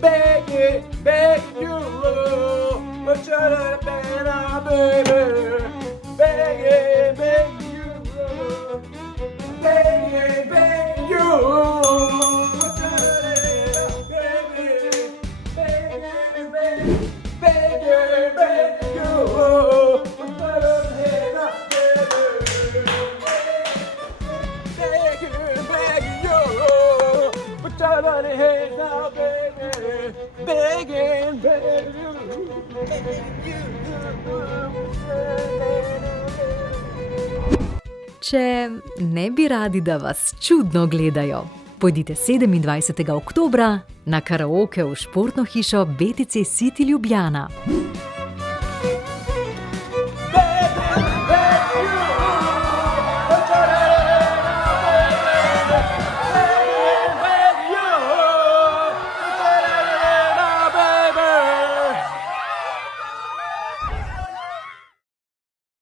begging, begging you, but you're not better, baby. Begging, begging you, begging, begging you, but you're not baby. Begging, begging, begging, begging you, but you're not baby. Begging, begging you, but you're not baby. Begging, begging you, begging you. Če ne bi radi, da vas čudno gledajo, pojdite 27. oktobra na karaoke v športno hišo BTC City Ljubljana.